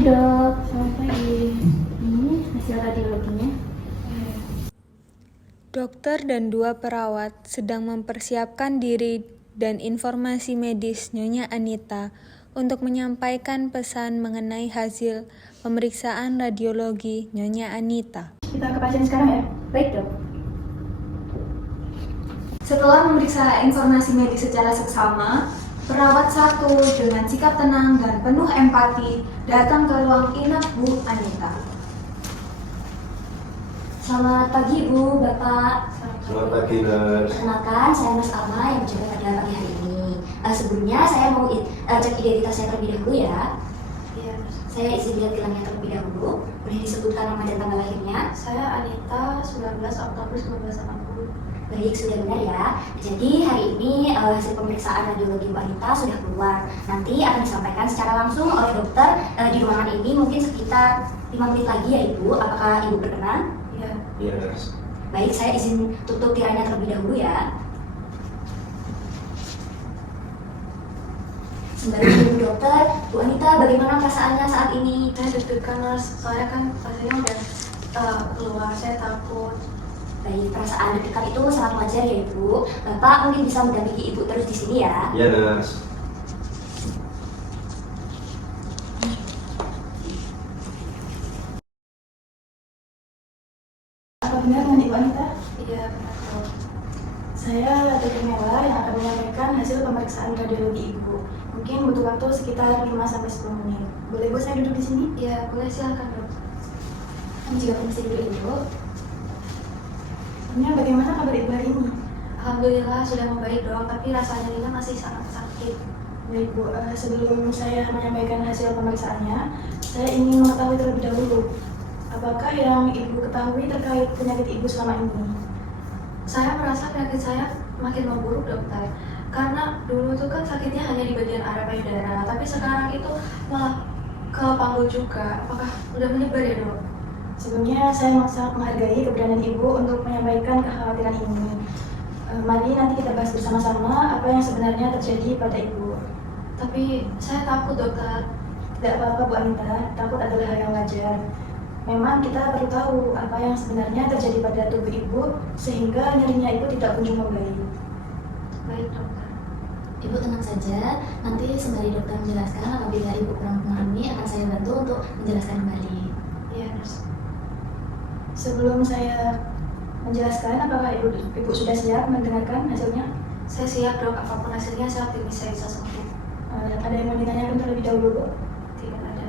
pagi dok. Selamat pagi. Ini hasil radiologinya. Dokter dan 2 perawat sedang mempersiapkan diri dan informasi medis Nyonya Anita untuk menyampaikan pesan mengenai hasil pemeriksaan radiologi Nyonya Anita. Kita ke pasien sekarang ya. Baik dok. Setelah memeriksa informasi medis secara seksama, perawat 1 dengan sikap tenang dan penuh empati datang ke ruang inap Bu Anita. Selamat pagi Bu, Bapak. Selamat pagi, Nurse. Perkenalkan, saya Nurse Alma yang menjaga pada pagi hari ini. Sebelumnya saya mau cek identitasnya terlebih dahulu ya. Iya. Saya izin lihat gelangnya terlebih dahulu. Boleh disebutkan nama dan tanggal lahirnya? Saya Anita, 19 Oktober 1980. Baik, sudah benar ya. Jadi hari ini hasil pemeriksaan radiologi Bu Anita sudah keluar. Nanti akan disampaikan secara langsung oleh dokter di ruangan ini mungkin sekitar 5 menit lagi ya Ibu. Apakah Ibu berkenan? Iya. Iya, Nurse. Baik, saya izin tutup tirainya terlebih dahulu ya. Sembari menunggu dokter, Bu Anita bagaimana perasaannya saat ini? Saya deg-degan Nurse, soalnya kan pasiennya udah keluar, saya takut. Baik, perasaan deg-degan itu sangat wajar ya Ibu. Bapak mungkin bisa mendampingi Ibu terus di sini ya. Iya, Nurse. Apa benar dengan Ibu Anita? Iya, benar dok. Saya Dr. Mela yang akan menyampaikan hasil pemeriksaan radiologi Ibu. Mungkin butuh waktu sekitar 5-10 menit. Boleh Bu saya duduk di sini? Iya, boleh, silakan dok. Kami juga permisi dulu Ibu. Sebenarnya bagaimana kabar Ibu hari ini? Alhamdulillah sudah membaik dok, tapi rasa nyerinya masih sangat sakit. Baik Bu, sebelum saya menyampaikan hasil pemeriksaannya, saya ingin mengetahui terlebih dahulu, apakah yang Ibu ketahui terkait penyakit Ibu selama ini? Saya merasa penyakit saya makin memburuk dokter, karena dulu itu kan sakitnya hanya di bagian area payudara, tapi sekarang itu malah ke panggul juga. Apakah udah menyebar ya dok? Sebelumnya saya sangat menghargai keberanian Ibu untuk menyampaikan kekhawatiran ini. Mari nanti kita bahas bersama-sama apa yang sebenarnya terjadi pada Ibu. Tapi saya takut dokter. Tidak apa-apa Bu Anita, takut adalah hal yang wajar. Memang kita perlu tahu apa yang sebenarnya terjadi pada tubuh Ibu sehingga nyerinya Ibu tidak kunjung membaik. Baik dokter. Ibu tenang saja, nanti sembari dokter menjelaskan apabila Ibu kurang memahami akan saya bantu untuk menjelaskan kembali. Iya nurse. Sebelum saya menjelaskan, apakah Ibu sudah siap mendengarkan hasilnya? Saya siap dok, apapun hasilnya saya optimis saya bisa sembuh. Ada yang mau ditanyakan terlebih dahulu Bu? Tidak ada.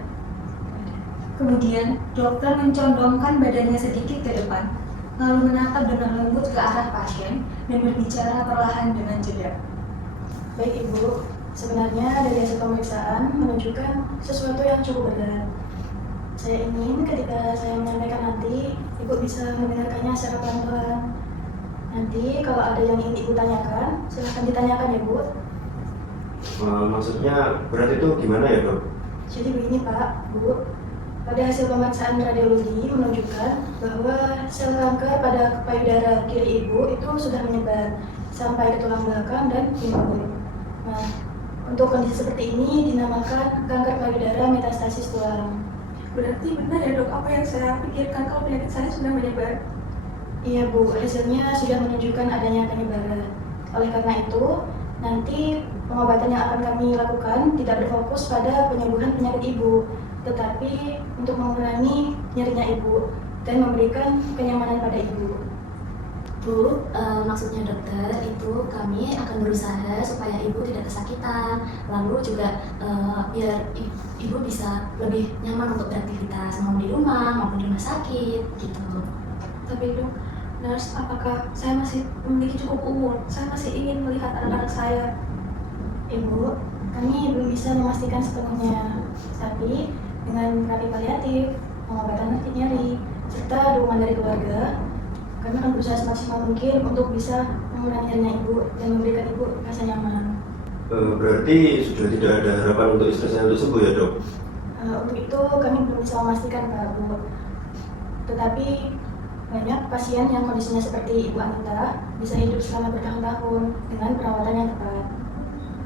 Kemudian, dokter mencondongkan badannya sedikit ke depan, lalu menatap dengan lembut ke arah pasien dan berbicara perlahan dengan jeda. Baik Ibu, sebenarnya dari hasil pemeriksaan menunjukkan sesuatu yang cukup berat. Saya ingin ketika saya menyampaikan nanti, Ibu bisa mendengarkannya secara pelan-pelan. Nanti kalau ada yang ingin Ibu tanyakan, silahkan ditanyakan ya Bu. Maksudnya berat itu gimana ya, Dok? Jadi begini Pak, Bu, pada hasil pemeriksaan radiologi menunjukkan bahwa sel kanker pada payudara kiri Ibu itu sudah menyebar sampai ke tulang belakang dan pinggul. Nah, untuk kondisi seperti ini dinamakan kanker payudara metastasis tulang. Berarti benar ya dok apa yang saya pikirkan kalau penyakit saya sudah menyebar? Iya Bu, hasilnya sudah menunjukkan adanya penyebaran. Oleh karena itu, nanti pengobatan yang akan kami lakukan tidak berfokus pada penyembuhan penyakit Ibu, tetapi untuk mengurangi nyerinya Ibu dan memberikan kenyamanan pada Ibu. Bu, maksudnya dokter itu kami akan berusaha supaya Ibu tidak kesakitan, lalu juga biar Ibu bisa lebih nyaman untuk beraktivitas mau di rumah maupun di rumah sakit gitu. Tapi dok, nurse, apakah saya masih memiliki cukup umur? Saya masih ingin melihat anak-anak saya. Ibu, kami belum bisa memastikan sepenuhnya, tapi dengan terapi paliatif, pengobatan anti nyeri, serta dukungan dari keluarga, kami akan berusaha semaksimal mungkin untuk bisa mengurangi nyerinya Ibu dan memberikan Ibu rasa nyaman. Berarti sudah tidak ada harapan untuk istri saya untuk sembuh ya, Dok? Untuk itu kami belum bisa memastikan Pak Bu. Tetapi banyak pasien yang kondisinya seperti Ibu Anita bisa hidup selama bertahun-tahun dengan perawatan yang tepat.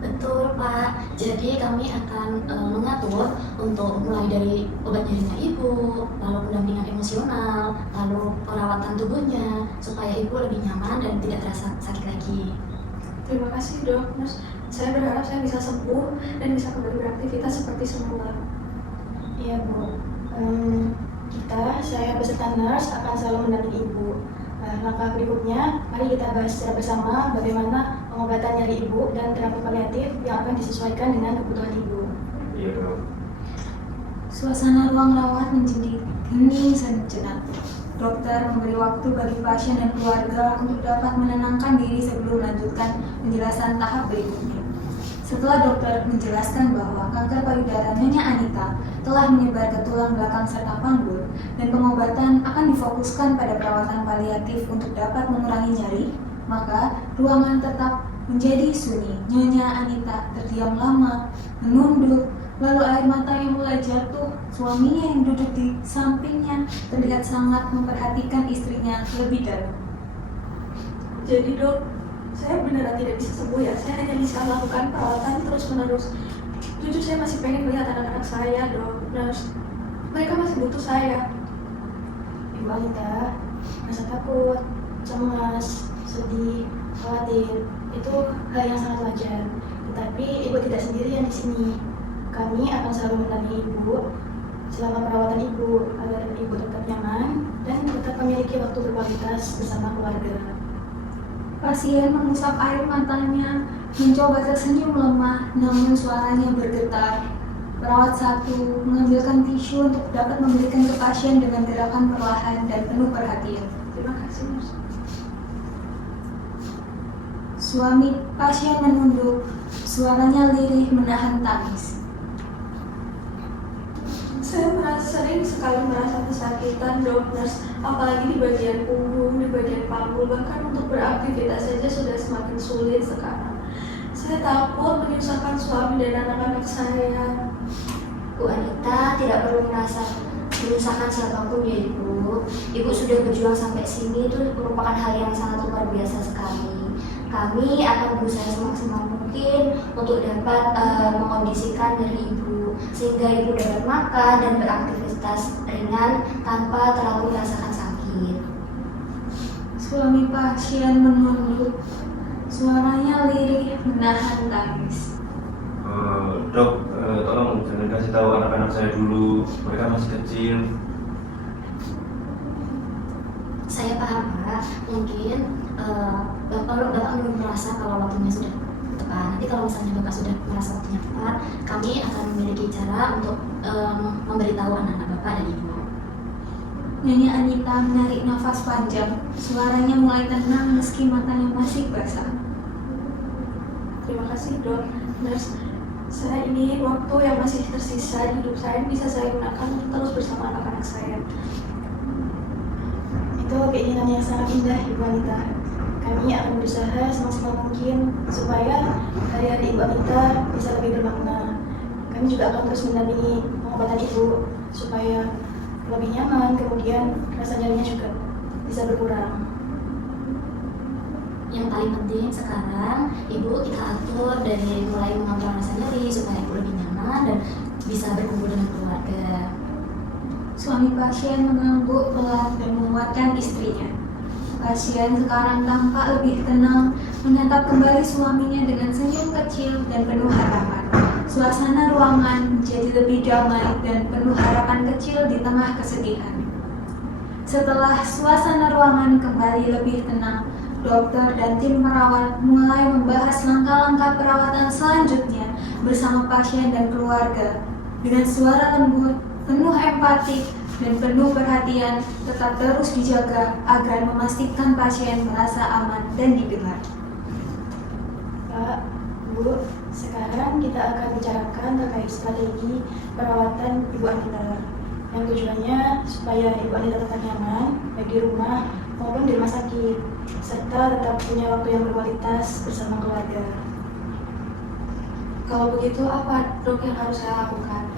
Betul Pak, jadi kami akan mengatur untuk mulai dari obat nyerinya ibu, lalu pendampingan emosional, lalu perawatan tubuhnya supaya ibu lebih nyaman dan tidak terasa sakit lagi. Terima kasih dok, nurse. Saya berharap saya bisa sembuh dan bisa kembali beraktivitas seperti semula. Iya Bu, saya beserta nurse akan selalu mendampingi Ibu. Langkah berikutnya, mari kita bahas secara bersama bagaimana pengobatan nyeri Ibu dan terapi paliatif yang akan disesuaikan dengan kebutuhan Ibu. Iya dok. Suasana ruang rawat menjadi hening sejenak. Dokter memberi waktu bagi pasien dan keluarga untuk dapat menenangkan diri sebelum melanjutkan penjelasan tahap berikutnya. Setelah dokter menjelaskan bahwa kanker payudara Nyonya Anita telah menyebar ke tulang belakang serta panggul dan pengobatan akan difokuskan pada perawatan paliatif untuk dapat mengurangi nyeri, maka ruangan tetap menjadi sunyi. Nyonya Anita terdiam lama, menunduk, lalu air matanya mulai jatuh. Suaminya yang duduk di sampingnya terlihat sangat memperhatikan istrinya lebih dalam. Jadi dok, saya beneran tidak bisa sembuh ya. Saya hanya bisa melakukan perawatan terus-menerus. Jujur saya masih pengen melihat anak-anak saya dok, nurse. Mereka masih butuh saya. Ibu Anita merasa takut, cemas, sedih, khawatir. Itu hal yang sangat wajar. Tetapi Ibu tidak sendirian di sini. Kami akan selalu mendampingi Ibu selama perawatan Ibu agar Ibu tetap nyaman dan tetap memiliki waktu berkualitas bersama keluarga. Pasien mengusap air matanya, mencoba tersenyum lemah, namun suaranya bergetar. Perawat satu mengambilkan tisu untuk dapat memberikan ke pasien dengan gerakan perlahan dan penuh perhatian. Terima kasih nurse. Suami pasien menunduk, suaranya lirih menahan tangis. Saya sering sekali merasa kesakitan dok, nurse. Apalagi di bagian punggung, di bagian panggul, bahkan untuk beraktivitas saja sudah semakin sulit sekarang. Saya takut menyusahkan suami dan anak-anak saya. Bu Anita tidak perlu merasa menyusahkan siapapun ya Ibu. Ibu sudah berjuang sampai sini itu merupakan hal yang sangat luar biasa sekali. Kami akan berusaha semaksimal mungkin untuk dapat mengondisikan dari Ibu sehingga Ibu dapat makan dan beraktivitas ringan tanpa terlalu merasakan sakit. Suami pasien menunduk, suaranya lirih menahan tangis. Dok, tolong jangan kasih tahu anak-anak saya dulu, mereka masih kecil. Saya paham Pak, mungkin Bapak belum merasa kalau waktunya sudah tepat. Nanti kalau misalnya Bapak sudah merasa waktunya tepat, kami akan memiliki cara untuk memberitahu anak-anak Bapak dan Ibu. Nyonya Anita menarik nafas panjang, suaranya mulai tenang meski matanya masih basah. Terima kasih dok, nurse. Saya ini waktu yang masih tersisa di hidup saya bisa saya gunakan untuk terus bersama anak-anak saya. Itu keinginan yang sangat indah Ibu Anita. Kami akan berusaha semaksimal mungkin supaya hari-hari Ibu Anita bisa lebih bermakna. Kami juga akan terus mendampingi pengobatan Ibu supaya lebih nyaman, kemudian rasa nyerinya juga bisa berkurang. Yang paling penting sekarang Ibu kita atur dari mulai mengontrol rasa nyeri supaya Ibu lebih nyaman dan bisa berkumpul dengan keluarga. Suami pasien mengangguk pelan dan menguatkan istrinya. Pasien sekarang tampak lebih tenang, menatap kembali suaminya dengan senyum kecil dan penuh harapan. Suasana ruangan menjadi lebih damai dan penuh harapan kecil di tengah kesedihan. Setelah suasana ruangan kembali lebih tenang, dokter dan tim perawat mulai membahas langkah-langkah perawatan selanjutnya bersama pasien dan keluarga. Dengan suara lembut, penuh empati, dan penuh perhatian tetap terus dijaga agar memastikan pasien merasa aman dan didengar. Pak, Bu, sekarang kita akan bicarakan terkait strategi perawatan Ibu Anita yang tujuannya supaya Ibu Anita tetap nyaman baik di rumah maupun di rumah sakit serta tetap punya waktu yang berkualitas bersama keluarga. Kalau begitu apa dok yang harus saya lakukan?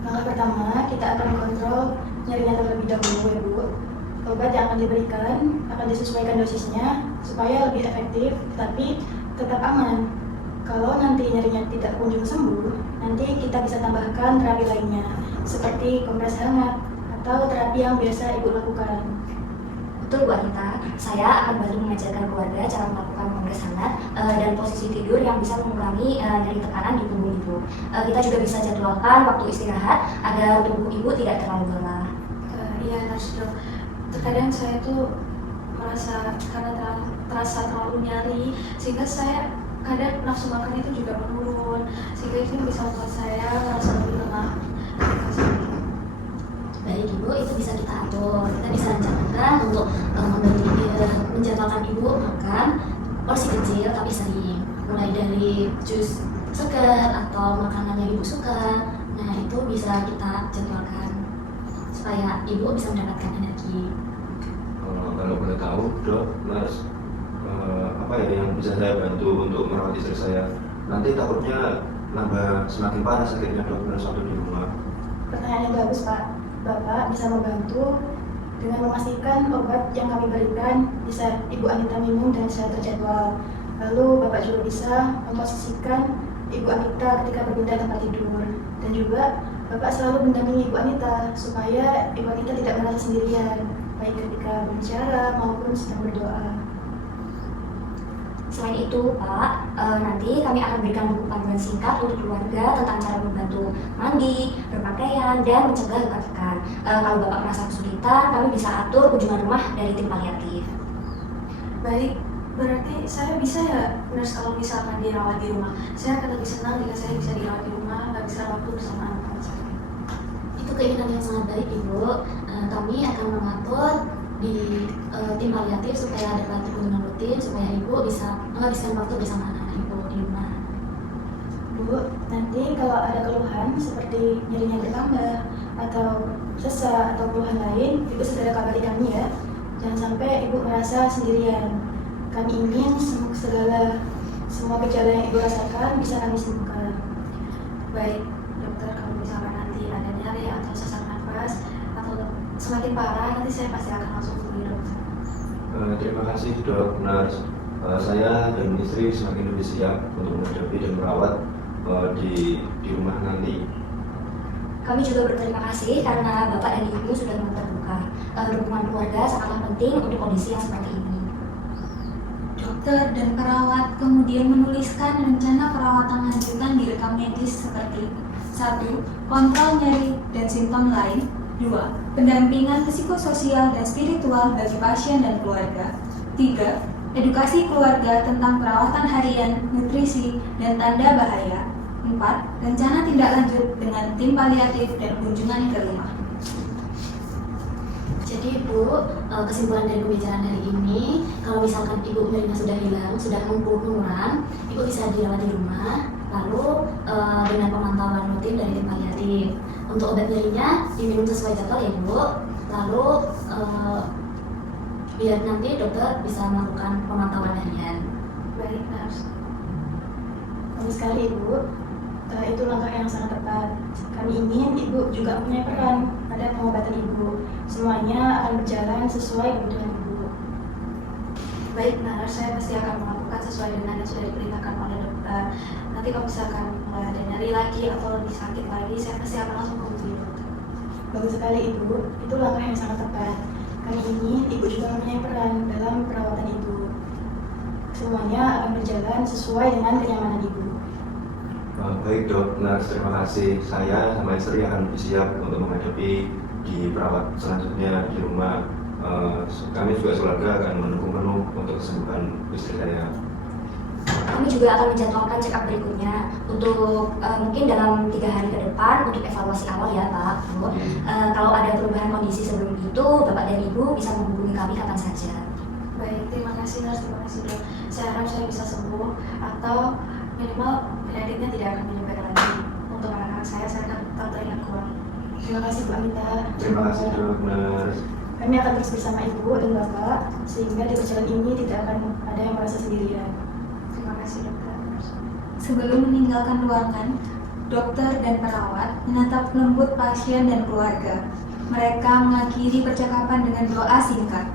Langkah pertama, kita akan kontrol nyerinya terlebih dahulu ya Bu. Obat yang akan diberikan akan disesuaikan dosisnya supaya lebih efektif tapi tetap aman. Kalau nanti nyerinya tidak kunjung sembuh, nanti kita bisa tambahkan terapi lainnya, seperti kompres hangat atau terapi yang biasa Ibu lakukan. Betul Bu Anita, saya akan bantu mengajarkan keluarga cara melakukan kompres hangat dan posisi tidur yang bisa mengurangi nyeri tekanan di tubuh Ibu. Kita juga bisa jadwalkan waktu istirahat agar tubuh Ibu tidak terlalu lelah. Iya nurse dok, terkadang saya tuh merasa karena terasa terlalu nyari, sehingga saya kadang nafsu makan itu juga menurun, sehingga itu bisa membuat saya merasa lebih lemah. Baik Ibu, itu bisa kita atur. Kita bisa rencanakan untuk menjadwalkan Ibu makan porsi kecil tapi sering, mulai dari jus segar atau makanan yang Ibu suka. Nah itu bisa kita jadwalkan supaya Ibu bisa mendapatkan energi. Kalau boleh tahu, Dok, Nurse, apa ya yang bisa saya bantu untuk merawat istri saya? Nanti takutnya nambah semakin parah sakitnya, Dok, Nurse, waktu di rumah. Pertanyaan yang bagus, Pak. Bapak bisa membantu dengan memastikan obat yang kami berikan bisa Ibu Anita minum dan secara terjadwal. Lalu Bapak juga bisa memposisikan Ibu Anita ketika berpindah tempat tidur. Dan juga Bapak selalu mendampingi Ibu Anita supaya Ibu Anita tidak merasa sendirian, baik ketika berbicara maupun sedang berdoa. Selain itu Pak, nanti kami akan berikan buku panduan singkat untuk keluarga tentang cara membantu mandi, berpakaian, dan mencegah luka tekan. Kalau Bapak merasa kesulitan, kami bisa atur kunjungan rumah dari tim paliatif. Baik, berarti saya bisa ya nurse kalau misalkan dirawat di rumah. Saya akan lebih senang jika saya bisa dirawat di rumah, nggak bisa waktu bersama anak-anak saya. Itu keinginan yang sangat baik Ibu. Kami akan mengatur di tim paliatif supaya ada pelatih kunjungan rutin supaya Ibu bisa menghabiskan waktu bersama anak Ibu di rumah. Bu, nanti kalau ada keluhan seperti nyerinya bertambah atau sesak atau keluhan lain, Ibu segera kabari kami ya. Jangan sampai Ibu merasa sendirian. Kami ingin semua gejala yang Ibu rasakan bisa kami sembuhkan. Baik, dokter, kalau misalkan nanti ada nyeri atau sesak nafas atau semakin parah, nanti saya pasti akan langsung hubungi dokter. Terima kasih, Dok, Nurse. Saya dan istri semakin lebih siap untuk menghadapi dan merawat di rumah nanti. Kami juga berterima kasih karena Bapak dan Ibu sudah mau terbuka. Dukungan keluarga sangatlah penting untuk kondisi yang seperti ini. Dokter dan perawat kemudian menuliskan rencana perawatan lanjutan di rekam medis seperti 1. Kontrol nyeri dan simptom lain. 2. Pendampingan psikososial dan spiritual bagi pasien dan keluarga. 3. Edukasi keluarga tentang perawatan harian, nutrisi, dan tanda bahaya. 4. Rencana tindak lanjut dengan tim paliatif dan kunjungan ke rumah. Jadi Bu, kesimpulan dari pembicaraan hari ini, kalau misalkan Ibu nyerinya sudah hilang, sudah mengurang, Ibu bisa dirawat di rumah, lalu dengan pemantauan rutin dari tim paliatif. Untuk obat nyerinya diminum sesuai jadwal ya Bu, lalu biar nanti dokter bisa melakukan pemantauan harian. Baik, nurse. Bagus sekali Ibu. Itu langkah yang sangat tepat. Kami ingin Ibu juga punya peran pada pengobatan Ibu. Semuanya akan berjalan sesuai kebutuhan Ibu. Baik, nurse, saya pasti akan melakukan sesuai dengan yang sudah diperintahkan oleh dokter. Nanti kalau misalkan mulai ada nyeri lagi atau lebih sakit lagi, saya pasti akan langsung menghubungi dokter. Bagus sekali Ibu. Itu langkah yang sangat tepat. Kami ingin Ibu juga mempunyai peran dalam perawatan Ibu. Semuanya akan berjalan sesuai dengan kenyamanan Ibu. Baik, Dok, Nurse, terima kasih. Saya sama istri akan lebih siap untuk menghadapi di perawat selanjutnya di rumah. Kami juga keluarga akan mendukung penuh untuk kesembuhan istri saya. Kami juga akan menjadwalkan check up berikutnya untuk mungkin dalam 3 hari ke depan untuk evaluasi awal ya Pak, Bu. Kalau ada perubahan kondisi sebelum itu, Bapak dan Ibu bisa menghubungi kami kapan saja. Baik, terima kasih nurse, terima kasih dok. Saya harap saya bisa sembuh atau minimal penyakitnya tidak akan menyebar lagi. Untuk anak-anak saya akan tetap teringat kuat. Terima kasih Bu Anita. Terima kasih, Dok, Nurse. Kami akan terus bersama Ibu dan Bapak sehingga di perjalanan ini tidak akan ada yang merasa sendirian. Terima kasih dokter. Sebelum meninggalkan ruangan, dokter dan perawat menatap lembut pasien dan keluarga. Mereka mengakhiri percakapan dengan doa singkat.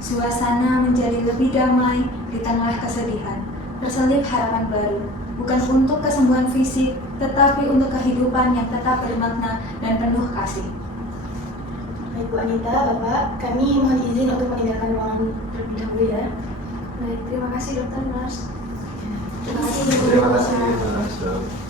Suasana menjadi lebih damai di tengah kesedihan, terselip harapan baru. bukan untuk kesembuhan fisik, tetapi untuk kehidupan yang tetap bermakna dan penuh kasih. Baik Bu Anita, Bapak, kami mohon izin untuk meninggalkan ruangan terlebih dahulu ya. Baik, terima kasih dokter, nurse. Terima kasih Bu. Terima kasih, Mas Dok.